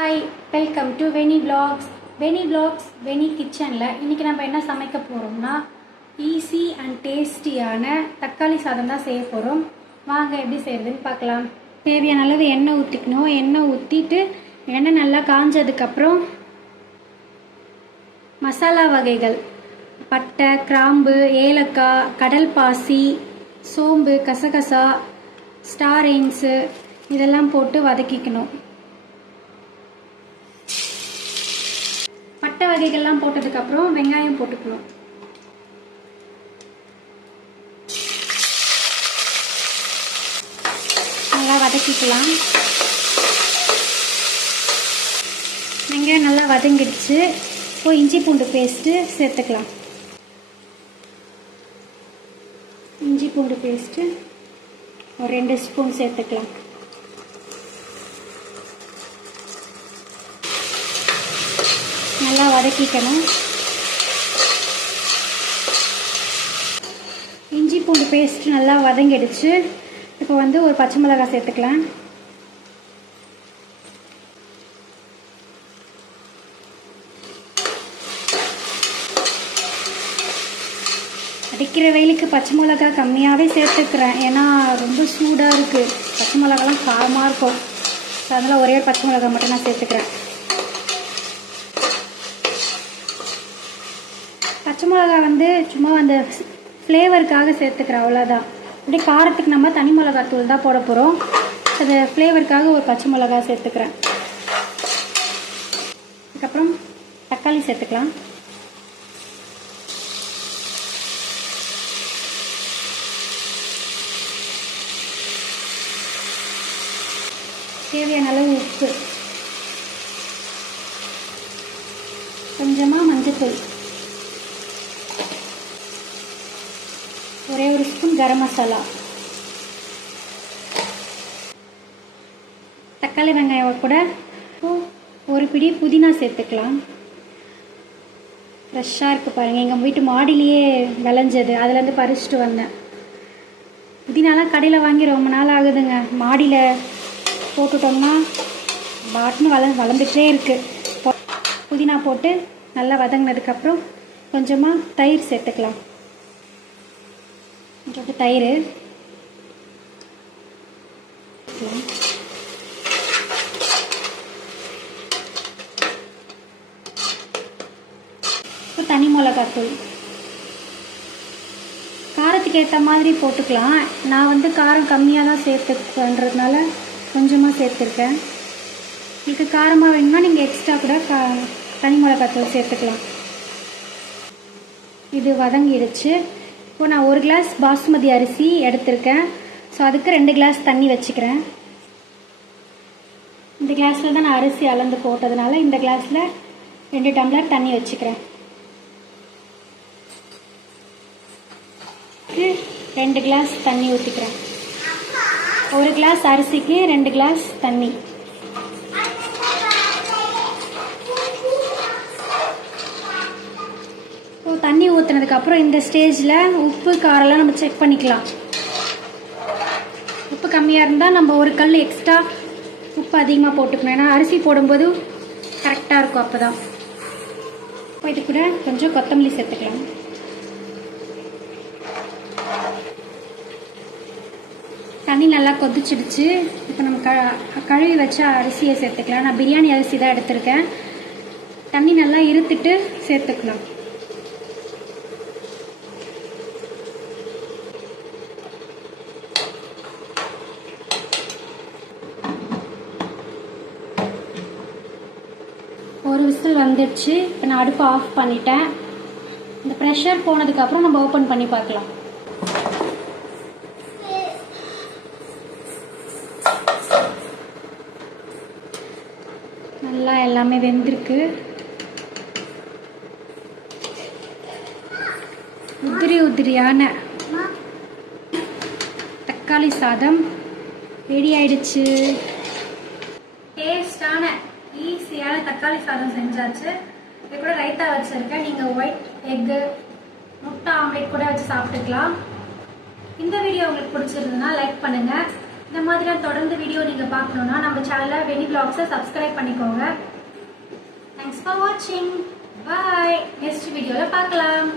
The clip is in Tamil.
Hi, welcome to many vlogs. Many கிச்சனில் இன்றைக்கி நம்ம என்ன சமைக்க போகிறோம்னா ஈஸி அண்ட் டேஸ்டியான தக்காளி சாதம் தான் செய்ய போகிறோம். வாங்க எப்படி செய்கிறதுன்னு பார்க்கலாம். தேவையான அளவு எண்ணெய் ஊற்றிக்கணும். எண்ணெய் ஊற்றிட்டு எண்ணெய் நல்லா காஞ்சதுக்கப்புறம் மசாலா வகைகள் பட்டை, கிராம்பு, ஏலக்காய், கடல் பாசி, சோம்பு, கசகசா, ஸ்டார் ஐன்ஸு இதெல்லாம் போட்டு வதக்கிக்கணும். பட்டை வகைகள்லாம் போட்டதுக்கப்புறம் வெங்காயம் போட்டுக்கணும். நல்லா வதக்கிக்கலாம். வெங்காயம் நல்லா வதங்கிடுச்சு. இப்போ இஞ்சி பூண்டு பேஸ்ட்டு சேர்த்துக்கலாம். இஞ்சி பூண்டு பேஸ்ட்டு ஒரு 2 ஸ்பூன் சேர்த்துக்கலாம். நல்லா வதக்கிக்கணும். இஞ்சி பூண்டு பேஸ்ட் நல்லா வதங்கிடுச்சு. இப்போ ஒரு பச்சை மிளகாய் சேர்த்துக்கலாம். அடிக்கிற வெயிலுக்கு பச்சை மிளகாய் கம்மியாகவே சேர்த்துக்கிறேன். ஏன்னா ரொம்ப சூடாக இருக்குது. பச்சை மிளகாலாம் காரமாக இருக்கும். ஸோ அதனால் ஒரே ஒரு பச்சை மிளகாய் மட்டும் நான் சேர்த்துக்கிறேன். பச்சை மிளகாய் சும்மா அந்த ஃப்ளேவருக்காக சேர்த்துக்கிறேன், அவ்வளோதான். அப்படியே காரத்துக்கு நம்ம தனி மிளகாத்தூள் தான் போட போகிறோம். அது ஃப்ளேவருக்காக ஒரு பச்சை மிளகாய் சேர்த்துக்கிறேன். அதுக்கப்புறம் தக்காளி சேர்த்துக்கலாம். தேவையான அளவு உப்பு, கொஞ்சமாக மஞ்சத்தூள், ஒரே ஒரு ஸ்பூன் கரம் மசாலா. தக்காளி வெங்காயம் கூட ஒரு பிடி புதினா சேர்த்துக்கலாம். ஃப்ரெஷ்ஷாக இருக்குது பாருங்கள். எங்கள் வீட்டு மாடிலேயே விளைஞ்சது, அதுலேருந்து பறிச்சுட்டு வந்தேன். புதினாலாம் கடையில் வாங்கி ரொம்ப நாள் ஆகுதுங்க. மாடியில் போட்டுட்டோம்னா பாட்டுன்னு வளர்ந்துட்டே இருக்குது. புதினா போட்டு நல்லா வதங்கினதுக்கப்புறம் கொஞ்சமாக தயிர் சேர்த்துக்கலாம். கொஞ்சம் தயிர் தனி மிளகாத்தூள் காரத்துக்கு ஏற்ற மாதிரி போட்டுக்கலாம். நான் காரம் கம்மியாக தான் சேர்த்துக்கிறதுனால கொஞ்சமாக சேர்த்துருக்கேன். உங்களுக்கு காரமாக வேணும்னா நீங்கள் எக்ஸ்ட்ரா கூட தனி மிளகாத்தூள் சேர்த்துக்கலாம். இது வதங்கிடுச்சு. இப்போ நான் 1 கிளாஸ் பாசுமதி அரிசி எடுத்திருக்கேன். ஸோ அதுக்கு 2 கிளாஸ் தண்ணி வச்சுக்கிறேன். இந்த கிளாஸில் தான் நான் அரிசி அளந்து போட்டதுனால இந்த கிளாஸில் 2 டம்ளர் தண்ணி வச்சுக்கிறேன். 2 கிளாஸ் தண்ணி ஊற்றிக்கிறேன். 1 கிளாஸ் அரிசிக்கு 2 கிளாஸ் தண்ணி. தண்ணி ஊற்றுனதுக்கப்புறம் இந்த ஸ்டேஜில் உப்பு காரெல்லாம் நம்ம செக் பண்ணிக்கலாம். உப்பு கம்மியாக இருந்தால் நம்ம ஒரு கல் எக்ஸ்ட்ரா உப்பு அதிகமாக போட்டுக்கணும். ஏன்னா அரிசி போடும்போது கரெக்டாக இருக்கும். அப்போ தான் இது கூட கொஞ்சம் கொத்தமல்லி சேர்த்துக்கலாம். தண்ணி நல்லா கொதிச்சிடுச்சு. இப்போ நம்ம கழுவி வச்ச அரிசியை சேர்த்துக்கலாம். நான் பிரியாணி அரிசி தான் எடுத்திருக்கேன். தண்ணி நல்லா இருத்துட்டு சேர்த்துக்கலாம். ஒரு விசில் வந்துடுச்சு. இப்போ நான் அடுப்பு ஆஃப் பண்ணிட்டேன். இந்த ப்ரெஷர் போனதுக்கப்புறம் நம்ம ஓப்பன் பண்ணி பார்க்கலாம். நல்லா எல்லாமே வெந்திருக்கு. உதிரியான தக்காளி சாதம் ரெடி ஆயிடுச்சு. டேஸ்டான ஈஸியான தக்காளி சாதம் செஞ்சாச்சு. இது கூட ரைத்தா வச்சிருக்கேன். நீங்கள் ஒயிட் எக்கு, முட்டை ஆம்லேட் கூட வச்சு சாப்பிட்டுக்கலாம். இந்த வீடியோ உங்களுக்கு பிடிச்சிருந்ததுன்னா லைக் பண்ணுங்கள். இந்த மாதிரியான தொடர்ந்து வீடியோ நீங்கள் பார்க்கணுன்னா நம்ம சேனலை வெனி vlogs-அ சப்ஸ்கிரைப் பண்ணிக்கோங்க. தேங்க்ஸ் ஃபார் வாட்சிங். பாய். நெக்ஸ்ட் வீடியோவில் பார்க்கலாம்.